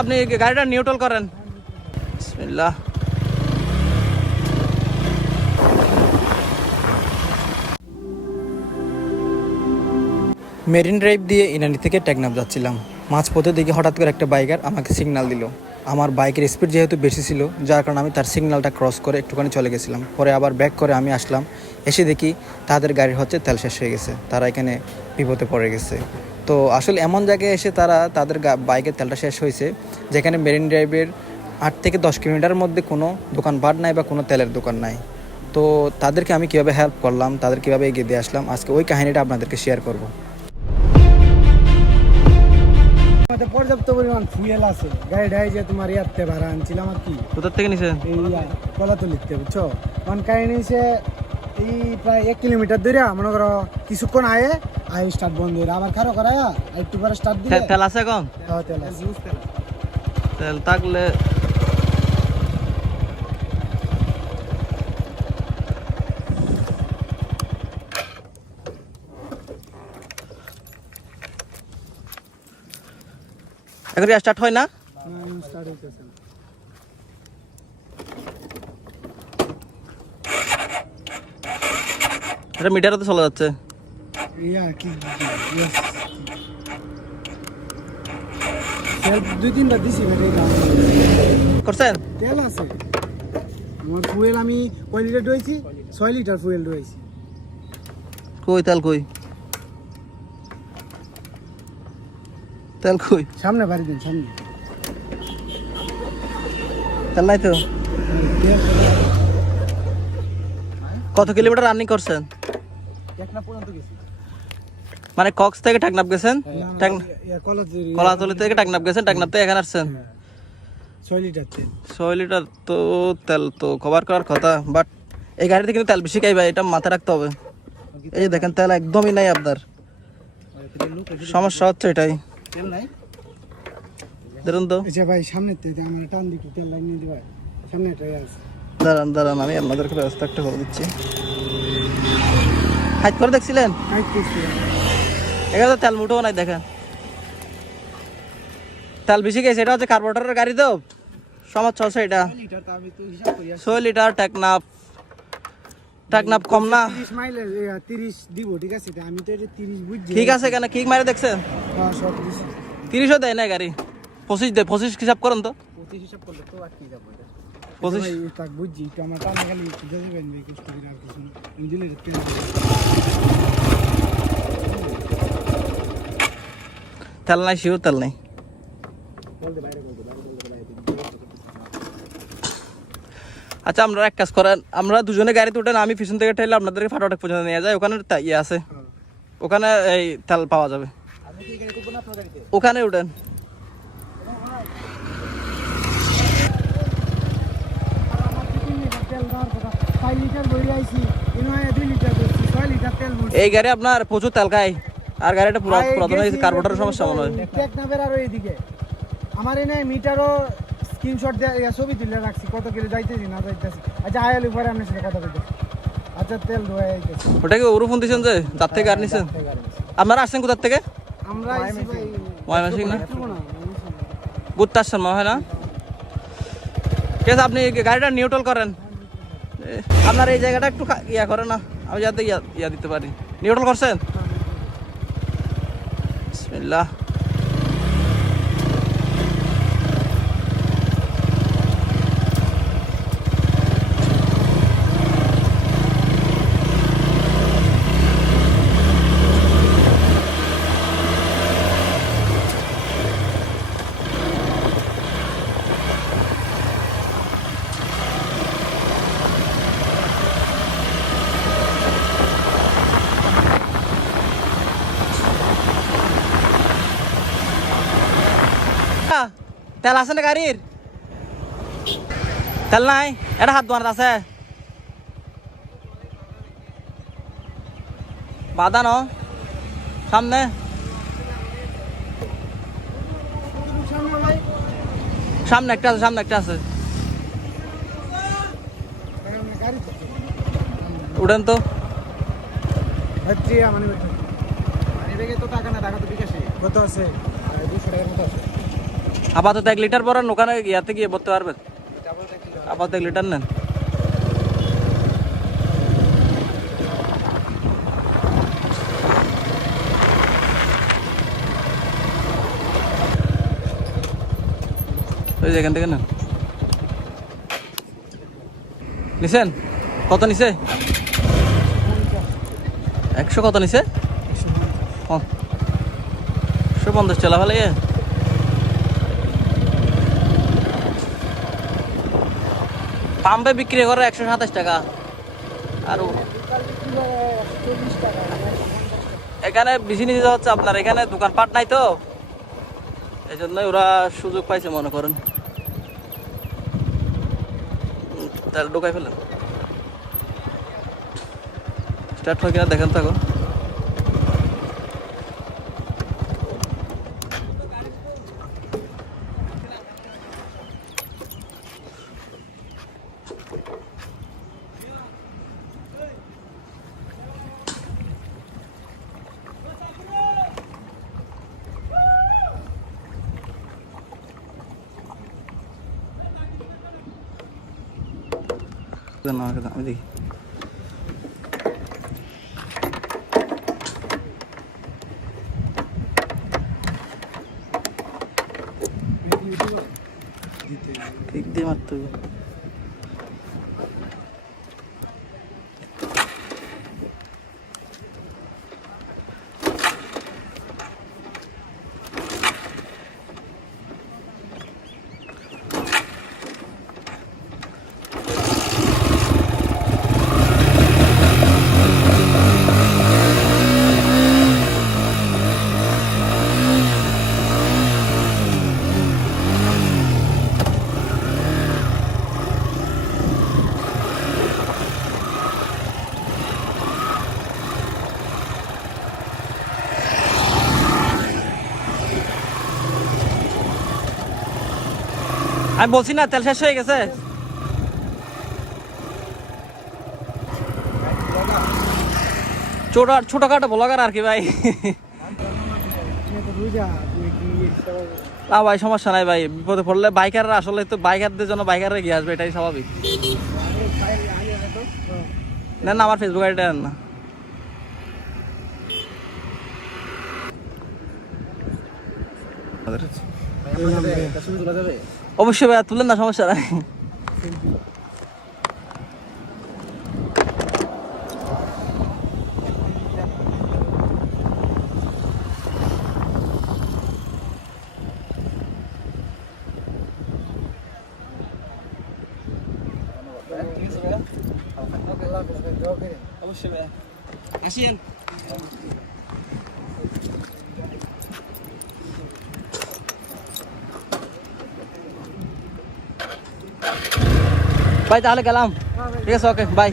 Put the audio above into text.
আপনি গাড়িটা নিউট্রাল করেন। বিসমিল্লাহ। মেরিন ড্রাইভ দিয়ে ইনানি থেকে টেকনাফ যাচ্ছিলাম। মাঝপথে দেখি হঠাৎ করে একটা বাইকার আমাকে সিগনাল দিল। আমার বাইকের স্পিড যেহেতু বেশি ছিল, যার কারণে আমি তার সিগনালটা ক্রস করে একটুখানি চলে গেছিলাম। পরে আবার ব্যাক করে আমি আসলাম। এসে দেখি তাদের গাড়ির হচ্ছে তেল শেষ হয়ে গেছে। তারা এখানে বিপদে পড়ে গেছে। তো আসলে এমন জায়গায় এসে তারা তাদের গা- বাইকের তেলটা শেষ হয়েছে যেখানে মেরিন ড্রাইভের আট থেকে দশ কিলোমিটার মধ্যে কোনো দোকানপাট নাই বা কোনো তেলের দোকান নাই। তো তাদেরকে আমি কীভাবে হেল্প করলাম তাদের কীভাবে এগিয়ে দিয়ে আসলাম আজকে ওই কাহিনীটা আপনাদেরকে শেয়ার করব। আমাদের পর্যাপ্ত পরিমাণ ফুয়েল আছে। গাড়িটা এই যে তোমার ইয়াতে ভাড়া আনছিলাম আর কি। কোথার থেকে নিছেন এই কলাতলিতে বুঝছ? কারণ কাহিনী হচ্ছে এই প্রায় এক কিলোমিটার ধরে মনে করো কিছুক্ষণ আয়ে আই স্টার্ট বন্ধ হয়ে আবার খারো করায় একটু পরে স্টার্ট দিয়ে তেল আছে এখন হ্যাঁ, তেল আছে। তেল থাকলে এখন স্টার্ট হয় না? হইতেছে। এটা মিটারে তো চলে যাচ্ছে। ইয়া কি দুই তিনটা দিছি করছেন? তেল আছে। আমার ফুয়েল আমি কয় লিটার রয়েছি ছয় লিটার ফুয়েল রয়েছি কই তেল কই? তেল কই? সামনে বাড়ি দিন সামনে। তেল নাই তো? কত কিলোমিটার রানিং করছেন? পর্যন্ত গেছি। মানে কক্স থেকে টাকনাপ গেছেন? টাক- কলাতলি থেকে টাকনাপ গেছেন টাকনাপ থেকে এখানে আসছেন। ছয় লিটার ছয় লিটার তো তেল তো কভার করার কথা বাট এই গাড়িতে কিন্তু তেল বেশি খাইবা এটা মাথায় রাখতে হবে। এই দেখেন তেল একদমই নাই আপনার। সমস্যা হচ্ছে এটাই। তেল ধরুন তো। ভাই সামনে টান দিকে তেল লাইন নিয়ে সামনে দাঁড়ান দাঁড়ান আমি আপনাদেরকে ব্যবস্থা একটা করে দিচ্ছি। হাইট করে দেখছিলেন? হাইট এখানে তো তেল মুঠেও নাই দেখেন। তেল বেশি গেছে এটা হচ্ছে কার্বোরেটরের গাড়ি তো। সমাজ হচ্ছে এটা। ছয় লিটার টেকনাফ। টেকনাফ কম না। তিরিশ দিব ঠিক আছে? তা আমি তো তিরিশ বুঝছি। ঠিক আছে কেন? কিক মারে দেখছেন? তিরিশও দেয় না গাড়ি। পঁচিশ দেয় পঁচিশ হিসাব করেন তো। পঁচিশ হিসাব করলে তো আর কি যাব পঁচিশ। বুঝছি আমার খালি দিলে তেল নাই শিওর তেল নাই। আচ্ছা আমরা এক কাজ করেন, আমরা দুজনে গাড়িতে উঠেন আমি পিছন থেকে ঠেলে আপনাদেরকে ফাটাফাট পর্যন্ত নিয়ে যাই। ওখানে ইয়ে আছে। ওখানে এই তেল পাওয়া যাবে। ওখানে উঠেন। এই গাড়ি আপনার প্রচুর তেল খায়। আর গাড়িটা পুরো প্রথমে কার্বোরেটরের সমস্যা মনে হয়। টেকনাফের আরও এইদিকে। আমার এনে মিটারও স্ক্রিনশট দিয়ে ছবি তুলে রাখছি কত কিলো যাইতেছি না যাইতেছি। আচ্ছা আয়াল উপরে আপনার সাথে কথা বলতেছি আচ্ছা তেল ধোয়া যাইতেছি। ওটা কি ওরু ফোন দিয়েছেন যে? তার থেকে আর নিছেন? আপনারা আসছেন কোথার থেকে? আমরা আইছি ভাই ময়মনসিং না? আসছেন মনে হয় না? ঠিক আছে আপনি গাড়িটা নিউট্রাল করেন। আপনার এই জায়গাটা একটু ইয়া করে না আমি যাতে ইয়া ইয়া দিতে পারি। নিউট্রাল করছেন? বিসমিল্লাহ আহ, তেল আছে না গাড়ির তেল নাই? এটা হাত দোয়ার আছে। বাঁধানো সামনে সামনে সামনে একটা আছে সামনে একটা আছে। উঠেন তো। হচ্ছে মানে তো টাকা না টাকা তো বিকাশে। কত আছে দুশো টাকার মতো আছে আপাতত এক লিটার পরে ওখানে ইয়াতে গিয়ে বলতে পারবেন আপাতত এক লিটার নেন। ওই থেকে নেন। নিছেন? কত নিছে? একশো কত নিছে? একশো পঞ্চাশ, চলা ফেলে পাম্পে বিক্রি করে একশো সাতাশ টাকা। আর এখানে বেশি নিয়ে হচ্ছে আপনার এখানে দোকানপাট নাই তো। এই জন্যই ওরা সুযোগ পাইছে মনে করেন। তাহলে ঢোকাই ফেলেন। স্টার্ট হয় কিনা দেখেন দেন আমাকে দেন, আমি দেখি কিক আমি বলছি না তেল শেষ হয়ে গেছে। ছোট ছোটখাটো ব্লগার আর কি ভাই। না ভাই সমস্যা নাই ভাই বিপদে পড়লে বাইকাররা আসলে তো বাইকারদের জন্য বাইকাররা গিয়ে আসবে এটাই স্বাভাবিক। না না আমার ফেসবুক আইডিটা না। অবশ্যই ভাই তুলেন না সমস্যা নাই। অবশ্যই ভাই আসিয়েন ভাই তাহলে গেলাম। ঠিক আছে ওকে বাই